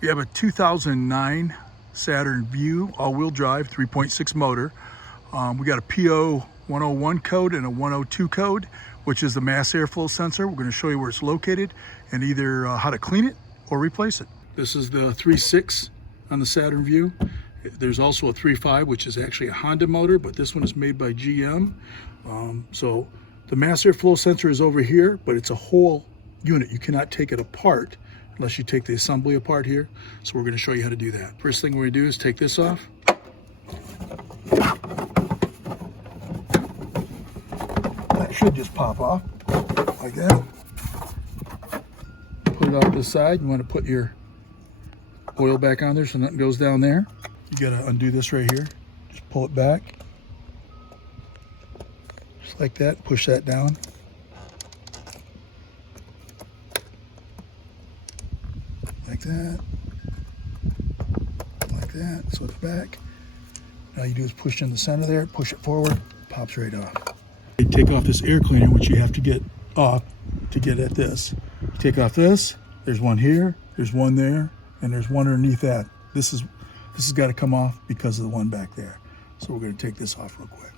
We have a 2009 Saturn Vue all-wheel drive 3.6 motor. We got a PO 101 code and a 102 code, which is the mass airflow sensor. We're going to show you where it's located and either how to clean it or replace it. This is the 3.6 on the Saturn Vue. There's also a 3.5, which is actually a Honda motor, but this one is made by GM. So the mass airflow sensor is over here, but it's a whole unit. You cannot take it apart unless you take the assembly apart here. So we're going to show you how to do that. First thing we're going to do is take this off. That should just pop off like that. Put it off this side. You want to put your oil back on there so nothing goes down there. You got to undo this right here. Just pull it back. Just like that. Push that down. Like that. Like that. So it's back. All you do is push in the center there, push it forward, pops right off. You take off this air cleaner, which you have to get off to get at this. You take off this, there's one here, there's one there, and there's one underneath that. This has got to come off because of the one back there. So we're going to take this off real quick.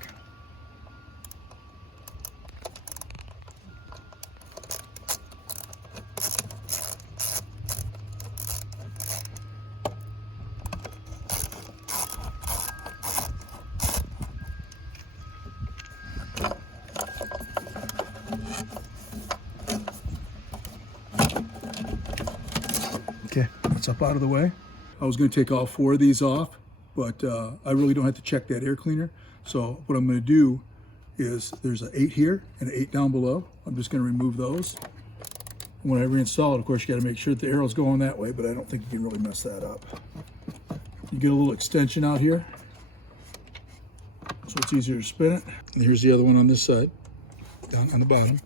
Okay, that's up out of the way. I was going to take all 4 of these off, but I really don't have to check that air cleaner. So what I'm going to do is there's an 8 here and an 8 down below. I'm just going to remove those. And when I reinstall it, of course, you got to make sure that the arrow's going that way, but I don't think you can really mess that up. You get a little extension out here, so it's easier to spin it. And here's the other one on this side, down on the bottom.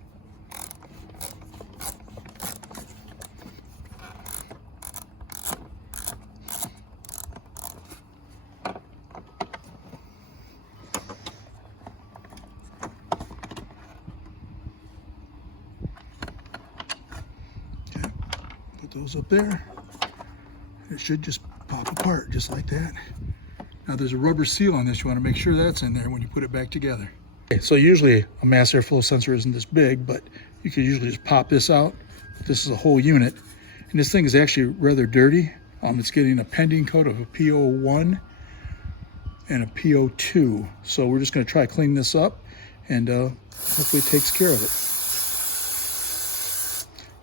Put those up there. It should just pop apart just like that. Now there's a rubber seal on this. You want to make sure that's in there when you put it back together. Okay, so usually a mass airflow sensor isn't this big, but you can usually just pop this out. This is a whole unit. And this thing is actually rather dirty. It's getting a pending code of a PO1 and a PO2. So we're just going to try cleaning this up and hopefully it takes care of it.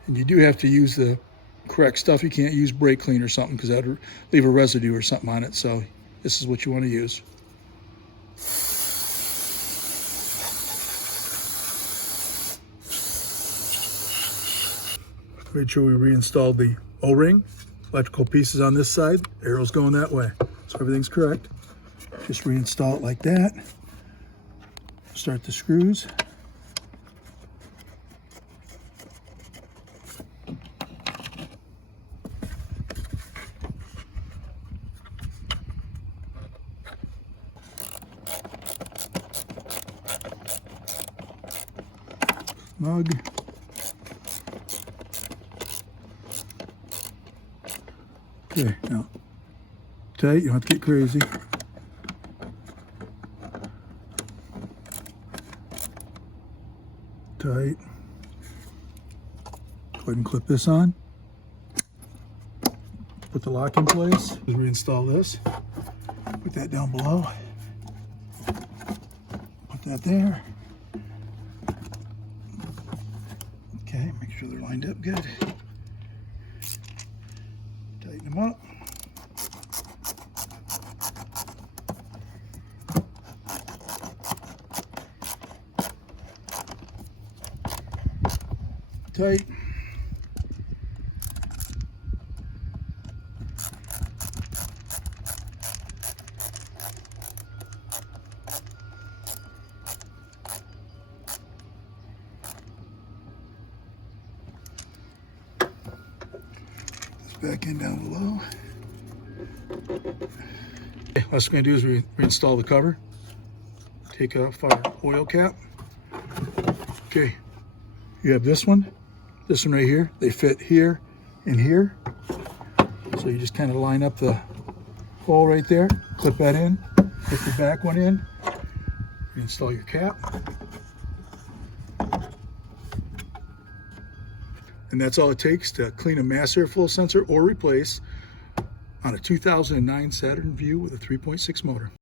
And you do have to use the correct stuff. You can't use brake clean or something because that would leave a residue or something on it. So this is what you want to use. Made sure we reinstalled the O-ring. Electrical pieces on this side. Arrow's going that way. So everything's correct. Just reinstall it like that. Start the screws. Mug. Okay, now tight, you don't have to get crazy. Tight. Go ahead and clip this on. Put the lock in place. Just reinstall this. Put that down below. Put that there. Okay, make sure they're lined up good. Tighten them up. Tight. Back in down below. Okay, what we're going to do is reinstall the cover. Take off our oil cap. Okay, you have this one right here. They fit here and here. So you just kind of line up the hole right there, clip that in, put the back one in, install your cap. And that's all it takes to clean a mass airflow sensor or replace on a 2009 Saturn Vue with a 3.6 motor.